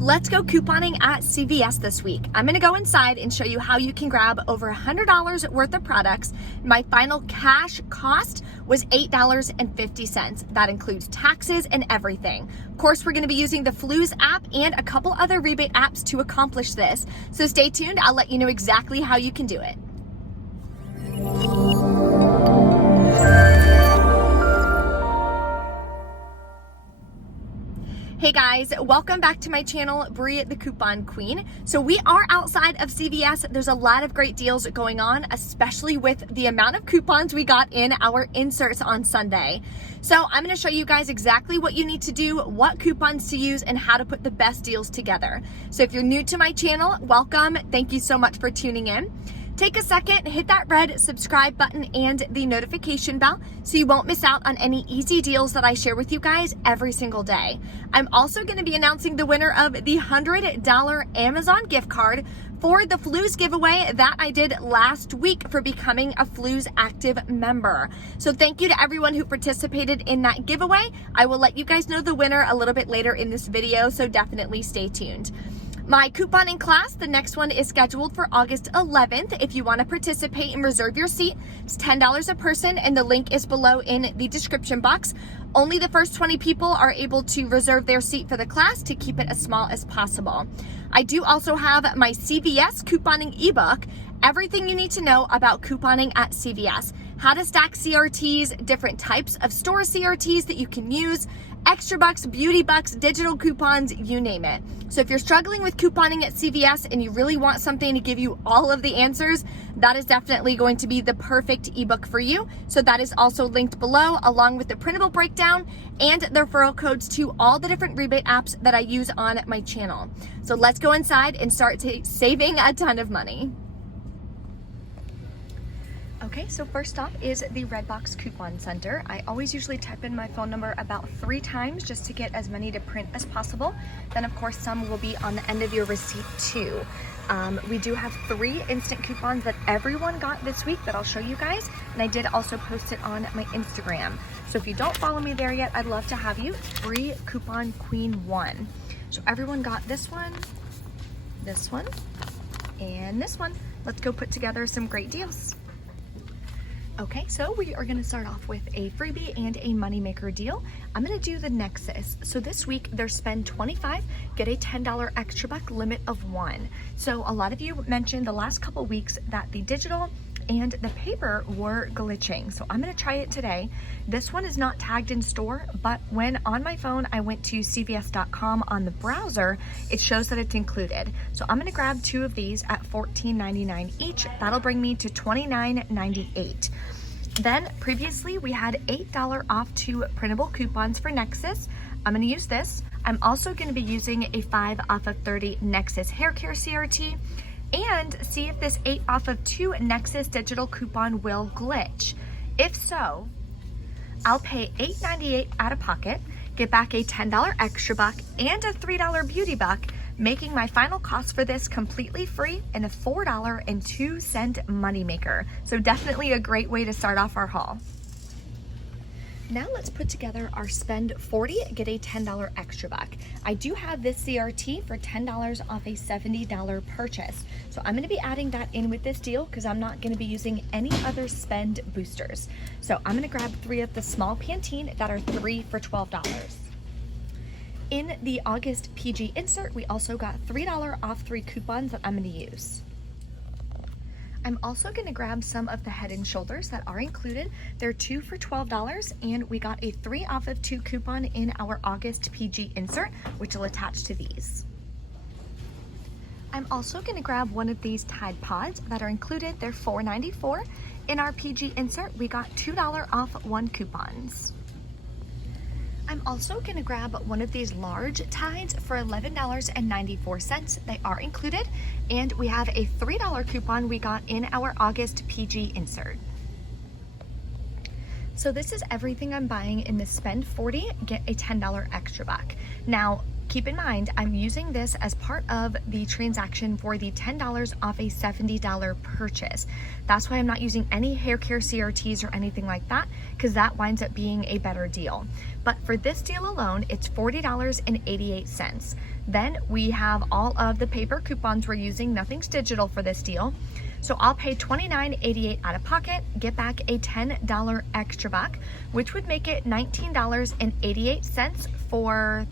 Let's go couponing at CVS this week. I'm gonna go inside and show you how you can grab over $100 worth of products. My final cash cost was $8.50. That includes taxes and everything. Of course, we're gonna be using the Flues app and a couple other rebate apps to accomplish this. So stay tuned, I'll let you know exactly how you can do it. Hey guys, welcome back to my channel, Bree the Coupon Queen. So we are outside of CVS. There's a lot of great deals going on, especially with the amount of coupons we got in our inserts on Sunday. So I'm gonna show you guys exactly what you need to do, what coupons to use, and how to put the best deals together. So if you're new to my channel, welcome. Thank you so much for tuning in. Take a second, hit that red subscribe button and the notification bell so you won't miss out on any easy deals that I share with you guys every single day. I'm also going to be announcing the winner of the $100 Amazon gift card for the Flues giveaway that I did last week for becoming a Flues active member. So thank you to everyone who participated in that giveaway. I will let you guys know the winner a little bit later in this video, so definitely stay tuned. My couponing class, the next one is scheduled for August 11th. If you want to participate and reserve your seat, it's $10 a person and the link is below in the description box. Only the first 20 people are able to reserve their seat for the class to keep it as small as possible. I do also have my CVS couponing ebook, everything you need to know about couponing at CVS. How to stack CRTs, different types of store CRTs that you can use, extra bucks, beauty bucks, digital coupons, you name it. So if you're struggling with couponing at CVS and you really want something to give you all of the answers, that is definitely going to be the perfect ebook for you. So that is also linked below along with the printable breakdown and the referral codes to all the different rebate apps that I use on my channel. So let's go inside and start saving a ton of money. Okay, so first off is the Redbox Coupon Center. I always usually type in my phone number about 3 times just to get as many to print as possible. Then of course some will be on the end of your receipt too. We do have 3 instant coupons that everyone got this week that I'll show you guys. And I did also post it on my Instagram. So if you don't follow me there yet, I'd love to have you. It's Bree Coupon Queen 1. So everyone got this one, and this one. Let's go put together some great deals. Okay, so we are gonna start off with a freebie and a moneymaker deal. I'm gonna do the Nexus. So this week, there's spend 25, get a $10 extra buck limit of 1. So a lot of you mentioned the last couple weeks that the digital and the paper were glitching. So I'm gonna try it today. This one is not tagged in store, but when on my phone, I went to cvs.com on the browser, it shows that it's included. So I'm gonna grab 2 of these at $14.99 each. That'll bring me to $29.98. Then previously we had $8 off 2 printable coupons for Nexus. I'm gonna use this. I'm also gonna be using a 5 off of 30 Nexus hair care CRT and see if this 8 off of 2 Nexus digital coupon will glitch. If so, I'll pay $8.98 out of pocket, get back a $10 extra buck and a $3 beauty buck, making my final cost for this completely free and a $4.02 moneymaker. So definitely a great way to start off our haul. Now let's put together our spend 40, get a $10 extra buck. I do have this CRT for $10 off a $70 purchase. So I'm gonna be adding that in with this deal because I'm not gonna be using any other spend boosters. So I'm gonna grab 3 of the small Pantene that are 3 for $12. In the August PG insert, we also got $3 off 3 coupons that I'm gonna use. I'm also gonna grab some of the Head and Shoulders that are included. They're 2 for $12 and we got a 3 off of 2 coupon in our August PG insert, which will attach to these. I'm also gonna grab one of these Tide Pods that are included. They're $4.94. In our PG insert, we got $2 off 1 coupons. I'm also gonna grab one of these large Tides for $11.94. They are included, and we have a $3 coupon we got in our August PG insert. So this is everything I'm buying in the spend 40, get a $10 extra buck. Now, keep in mind, I'm using this as part of the transaction for the $10 off a $70 purchase. That's why I'm not using any hair care CRTs or anything like that, because that winds up being a better deal. But for this deal alone, it's $40.88. Then we have all of the paper coupons we're using. Nothing's digital for this deal. So I'll pay $29.88 out of pocket, get back a $10 extra buck, which would make it $19.88 for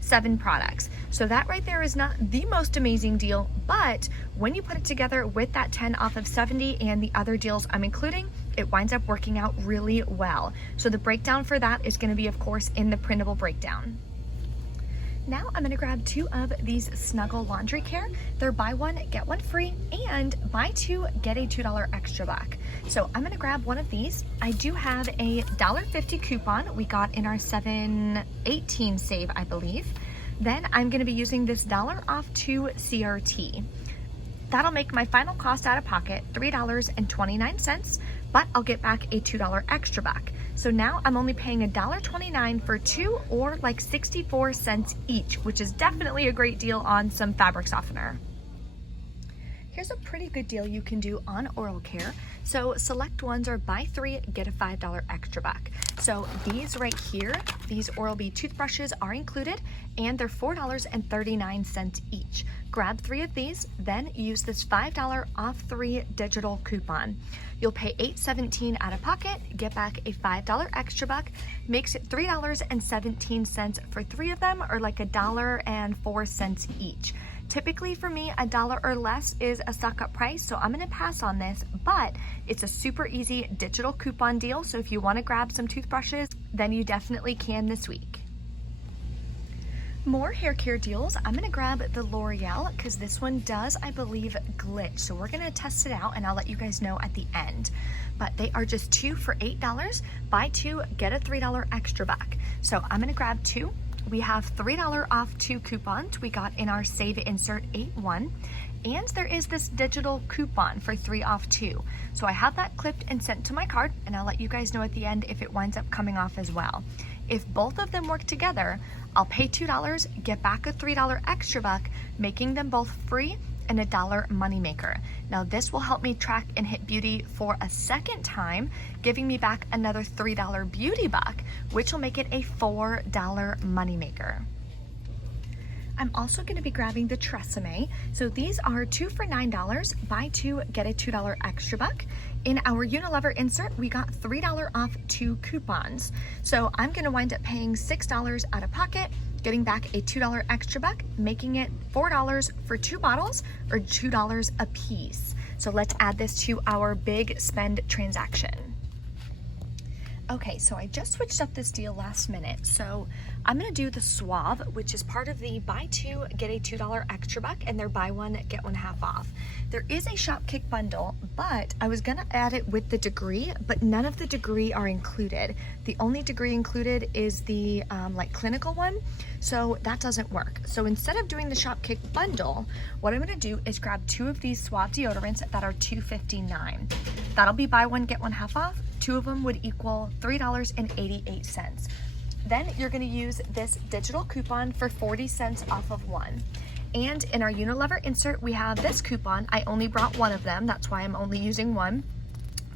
7 products. So that right there is not the most amazing deal, but when you put it together with that 10 off of 70 and the other deals I'm including, it winds up working out really well. So the breakdown for that is going to be, of course, in the printable breakdown. Now I'm gonna grab 2 of these Snuggle Laundry Care. They're buy one, get one free, and buy 2, get a $2 extra buck. So I'm gonna grab one of these. I do have a $1.50 coupon we got in our 7/18 save, I believe. Then I'm gonna be using this $1 off 2 CRT. That'll make my final cost out of pocket $3.29, but I'll get back a $2 extra buck. So now I'm only paying $1.29 for 2, or like 64 cents each, which is definitely a great deal on some fabric softener. Here's a pretty good deal you can do on oral care. So select ones are buy 3, get a $5 extra buck. So these right here, these Oral-B toothbrushes are included, and they're $4.39 each. Grab 3 of these, then use this $5 off 3 digital coupon. You'll pay $8.17 out of pocket, get back a $5 extra buck, makes it $3.17 for 3 of them, or like $1.04 each. Typically for me, $1 or less is a suck up price, so I'm gonna pass on this, but it's a super easy digital coupon deal, so if you wanna grab some toothbrushes, then you definitely can this week. More hair care deals. I'm gonna grab the L'Oreal because this one does, I believe, glitch. So we're gonna test it out and I'll let you guys know at the end. But they are just 2 for $8. Buy 2, get a $3 extra buck. So I'm gonna grab 2. We have $3 off 2 coupons we got in our Save Insert 8-1. And there is this digital coupon for 3 off 2. So I have that clipped and sent to my card, and I'll let you guys know at the end if it winds up coming off as well. If both of them work together, I'll pay $2, get back a $3 extra buck, making them both free and a $1 moneymaker. Now this will help me track and hit beauty for a second time, giving me back another $3 beauty buck, which will make it a $4 moneymaker. I'm also going to be grabbing the Tresemme. So these are 2 for $9. Buy 2, get a $2 extra buck. In our Unilever insert, we got $3 off 2 coupons. So I'm going to wind up paying $6 out of pocket, getting back a $2 extra buck, making it $4 for 2 bottles, or $2 a piece. So let's add this to our big spend transaction. Okay, so I just switched up this deal last minute. So I'm gonna do the Suave, which is part of the buy 2, get a $2 extra buck, and they're buy 1, get 1 half off. There is a Shopkick bundle, but I was gonna add it with the Degree, but none of the Degree are included. The only Degree included is the like clinical one, so that doesn't work. So instead of doing the Shopkick bundle, what I'm gonna do is grab 2 of these Suave deodorants that are $2.59. That'll be buy 1, get 1 half off. 2 of them would equal $3.88. Then you're gonna use this digital coupon for 40 cents off of 1. And in our Unilever insert, we have this coupon. I only brought 1 of them, that's why I'm only using 1,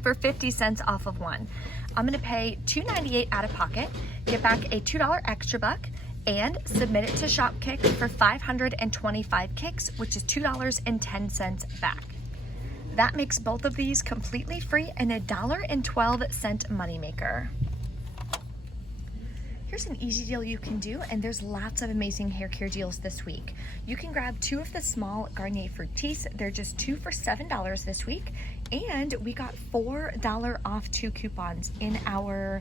for 50 cents off of 1. I'm gonna pay $2.98 out of pocket, get back a $2 extra buck, and submit it to Shopkick for 525 kicks, which is $2.10 back. That makes both of these completely free and a $1.12 moneymaker. Here's an easy deal you can do, and there's lots of amazing hair care deals this week. You can grab 2 of the small Garnier Fructis. They're just 2 for $7 this week, and we got $4 off 2 coupons in our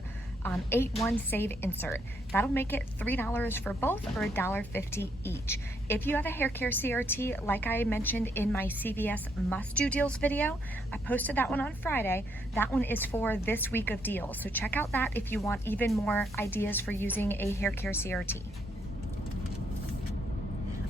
8-1 save insert. That'll make it $3 for both, or $1.50 each. If you have a hair care CRT, like I mentioned in my CVS must do deals video, I posted that one on Friday. That one is for this week of deals. So check out that if you want even more ideas for using a hair care CRT.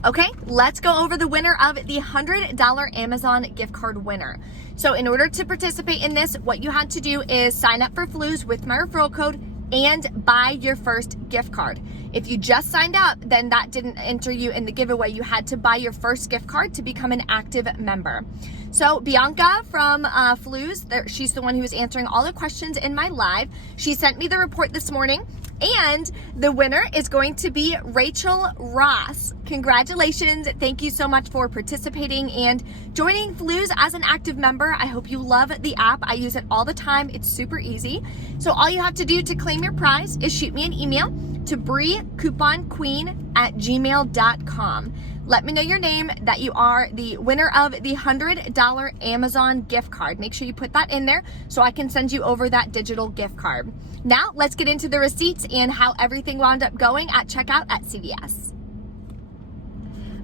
Okay, let's go over the winner of the $100 Amazon gift card winner. So in order to participate in this, what you had to do is sign up for Flues with my referral code and buy your first gift card. If you just signed up, then that didn't enter you in the giveaway. You had to buy your first gift card to become an active member. So Bianca from Flues, she's the one who was answering all the questions in my live. She sent me the report this morning. And the winner is going to be Rachel Ross. Congratulations. Thank you so much for participating and joining Flues as an active member. I hope you love the app. I use it all the time. It's super easy. So all you have to do to claim your prize is shoot me an email to breecouponqueen@gmail.com. Let me know your name, that you are the winner of the $100 Amazon gift card. Make sure you put that in there so I can send you over that digital gift card. Now, let's get into the receipts and how everything wound up going at checkout at CVS.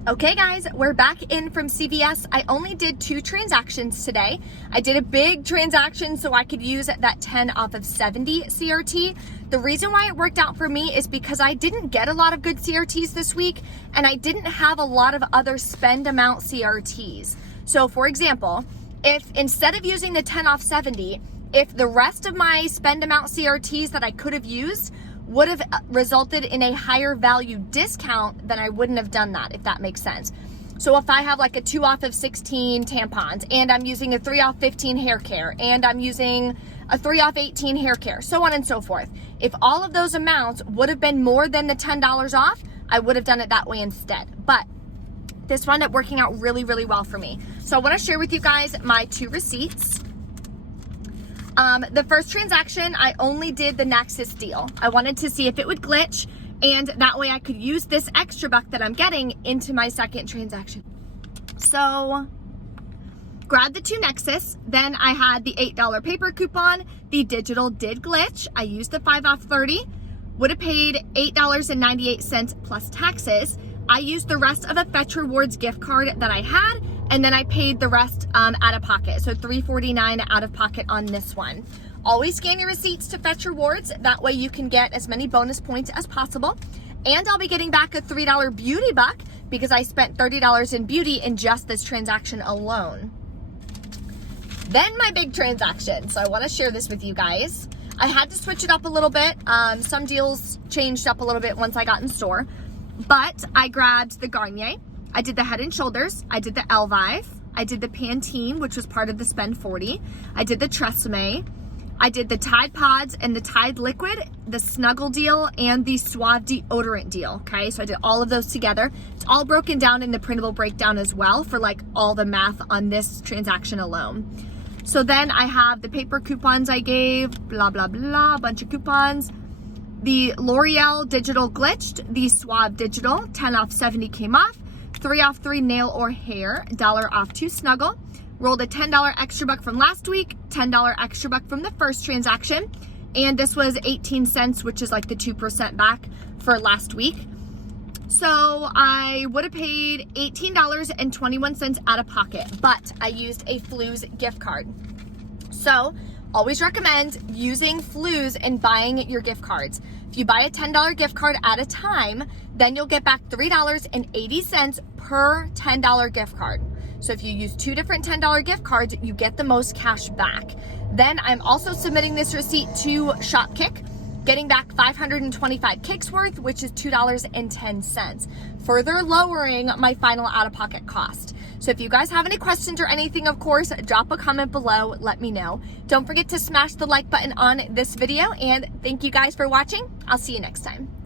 Okay guys, we're back in from CVS. I only did 2 transactions today. I did a big transaction so I could use that 10 off of 70 CRT. The reason why it worked out for me is because I didn't get a lot of good CRTs this week, and I didn't have a lot of other spend amount CRTs. So for example, if instead of using the 10 off 70, if the rest of my spend amount CRTs that I could have used would have resulted in a higher value discount, then I wouldn't have done that, if that makes sense. So if I have like a 2 off of 16 tampons, and I'm using a 3 off 15 hair care, and I'm using a 3 off 18 hair care, so on and so forth. If all of those amounts would have been more than the $10 off, I would have done it that way instead. But this wound up working out really, really well for me. So I want to share with you guys my 2 receipts. The first transaction, I only did the Nexus deal. I wanted to see if it would glitch, and that way I could use this extra buck that I'm getting into my second transaction. So, grabbed the 2 Nexus, then I had the $8 paper coupon. The digital did glitch. I used the 5 off 30, would have paid $8.98 plus taxes. I used the rest of a Fetch Rewards gift card that I had, and then I paid the rest out of pocket. So $3.49 out of pocket on this one. Always scan your receipts to Fetch Rewards. That way you can get as many bonus points as possible. And I'll be getting back a $3 beauty buck because I spent $30 in beauty in just this transaction alone. Then my big transaction. So I want to share this with you guys. I had to switch it up a little bit. Some deals changed up a little bit once I got in store. But I grabbed the Garnier. I did the Head and Shoulders, I did the Elvive, I did the Pantene, which was part of the Spend 40, I did the Tresemme, I did the Tide Pods and the Tide Liquid, the Snuggle deal, and the Suave deodorant deal, okay? So I did all of those together. It's all broken down in the printable breakdown as well for like all the math on this transaction alone. So then I have the paper coupons I gave, blah, blah, blah, a bunch of coupons. The L'Oreal digital glitched, the Suave digital, 10 off 70 came off. 3 off 3 nail or hair, $1 off 2 Snuggle. Rolled a $10 extra buck from last week, $10 extra buck from the first transaction. And this was 18 cents, which is like the 2% back for last week. So I would have paid $18.21 out of pocket, but I used a Flues gift card. So always recommend using Flues and buying your gift cards. If you buy a $10 gift card at a time, then you'll get back $3.80 per $10 gift card. So if you use 2 different $10 gift cards, you get the most cash back. Then I'm also submitting this receipt to Shopkick, getting back 525 kicks worth, which is $2.10, further lowering my final out-of-pocket cost. So if you guys have any questions or anything, of course, drop a comment below, let me know. Don't forget to smash the like button on this video, and thank you guys for watching. I'll see you next time.